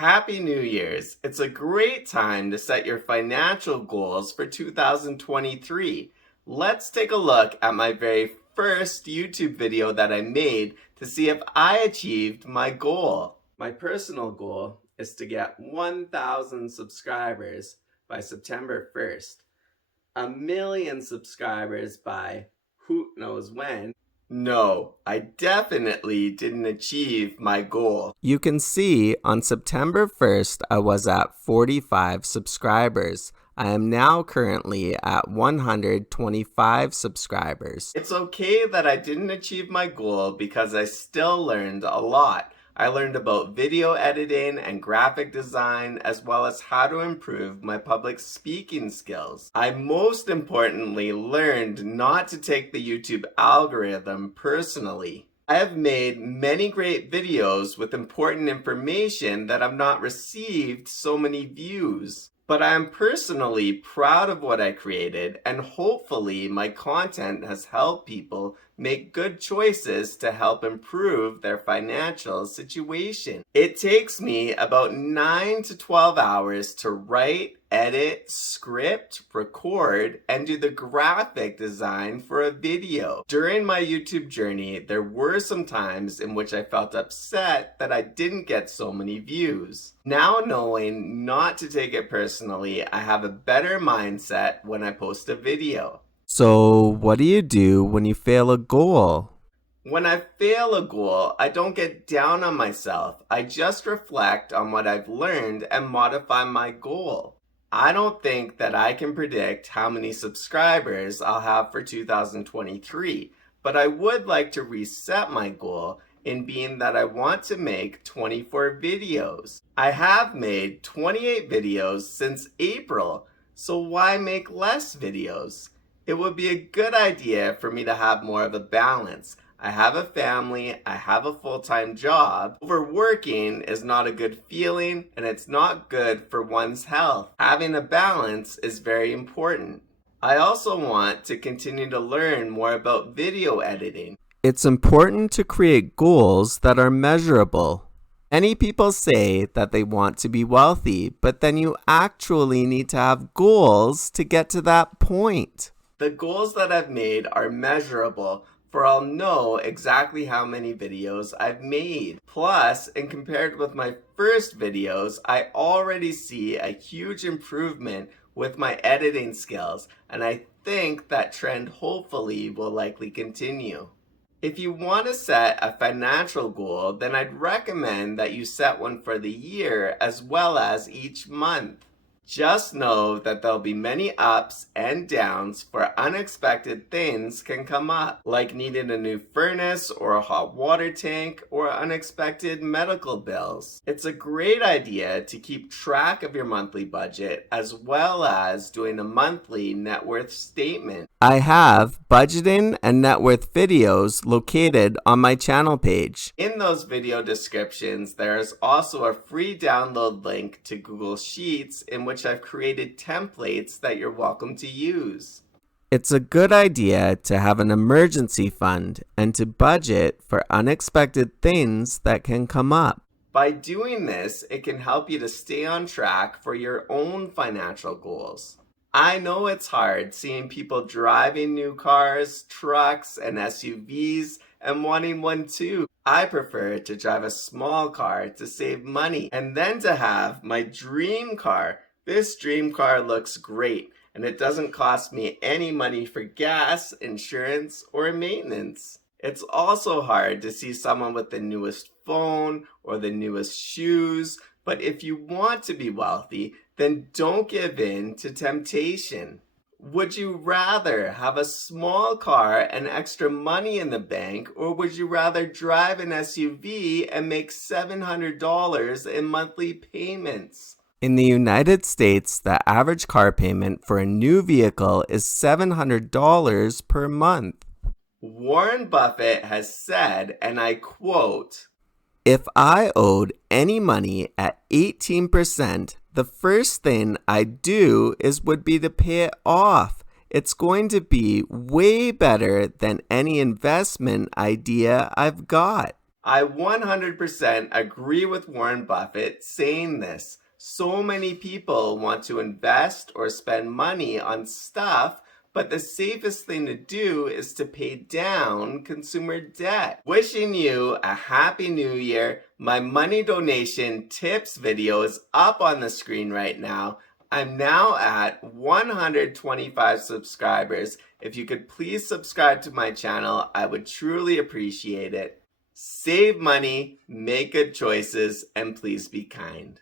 Happy New Year's! It's a great time to set your financial goals for 2023. Let's take a look at my very first YouTube video that I made to see if I achieved my goal. My personal goal is to get 1,000 subscribers by September 1st, a million subscribers by who knows when. No, I definitely didn't achieve my goal. You can see on September 1st, I was at 45 subscribers. I am now currently at 125 subscribers. It's okay that I didn't achieve my goal because I still learned a lot. I learned about video editing and graphic design, as well as how to improve my public speaking skills. I most importantly learned not to take the YouTube algorithm personally. I have made many great videos with important information that have not received so many views. But I am personally proud of what I created, and hopefully my content has helped people make good choices to help improve their financial situation. It takes me about 9 to 12 hours to write, edit, script, record, and do the graphic design for a video. During my YouTube journey, there were some times in which I felt upset that I didn't get so many views. Now knowing not to take it personally, I have a better mindset when I post a video. So, what do you do when you fail a goal? When I fail a goal, I don't get down on myself. I just reflect on what I've learned and modify my goal. I don't think that I can predict how many subscribers I'll have for 2023, but I would like to reset my goal in being that I want to make 24 videos. I have made 28 videos since April, so why make less videos? It would be a good idea for me to have more of a balance. I have a family, I have a full-time job. Overworking is not a good feeling, and it's not good for one's health. Having a balance is very important. I also want to continue to learn more about video editing. It's important to create goals that are measurable. Many people say that they want to be wealthy, but then you actually need to have goals to get to that point. The goals that I've made are measurable, for I'll know exactly how many videos I've made. Plus, and compared with my first videos, I already see a huge improvement with my editing skills, and I think that trend hopefully will likely continue. If you want to set a financial goal, then I'd recommend that you set one for the year as well as each month. Just know that there'll be many ups and downs, for unexpected things can come up, like needing a new furnace or a hot water tank or unexpected medical bills. It's a great idea to keep track of your monthly budget as well as doing a monthly net worth statement. I have budgeting and net worth videos located on my channel page. In those video descriptions, there is also a free download link to Google Sheets in which I've created templates that you're welcome to use. It's a good idea to have an emergency fund and to budget for unexpected things that can come up. By doing this, it can help you to stay on track for your own financial goals. I know it's hard seeing people driving new cars, trucks, and SUVs and wanting one too. I prefer to drive a small car to save money and then to have my dream car. This dream car looks great, and it doesn't cost me any money for gas, insurance, or maintenance. It's also hard to see someone with the newest phone or the newest shoes, but if you want to be wealthy, then don't give in to temptation. Would you rather have a small car and extra money in the bank, or would you rather drive an SUV and make $700 in monthly payments? In the United States, the average car payment for a new vehicle is $700 per month. Warren Buffett has said, and I quote, "If I owed any money at 18%, the first thing I'd do would be to pay it off. It's going to be way better than any investment idea I've got." I 100% agree with Warren Buffett saying this. So many people want to invest or spend money on stuff, but the safest thing to do is to pay down consumer debt. Wishing you a happy new year. My money donation tips video is up on the screen right now. I'm now at 125 subscribers. If you could please subscribe to my channel, I would truly appreciate it. Save money, make good choices, and please be kind.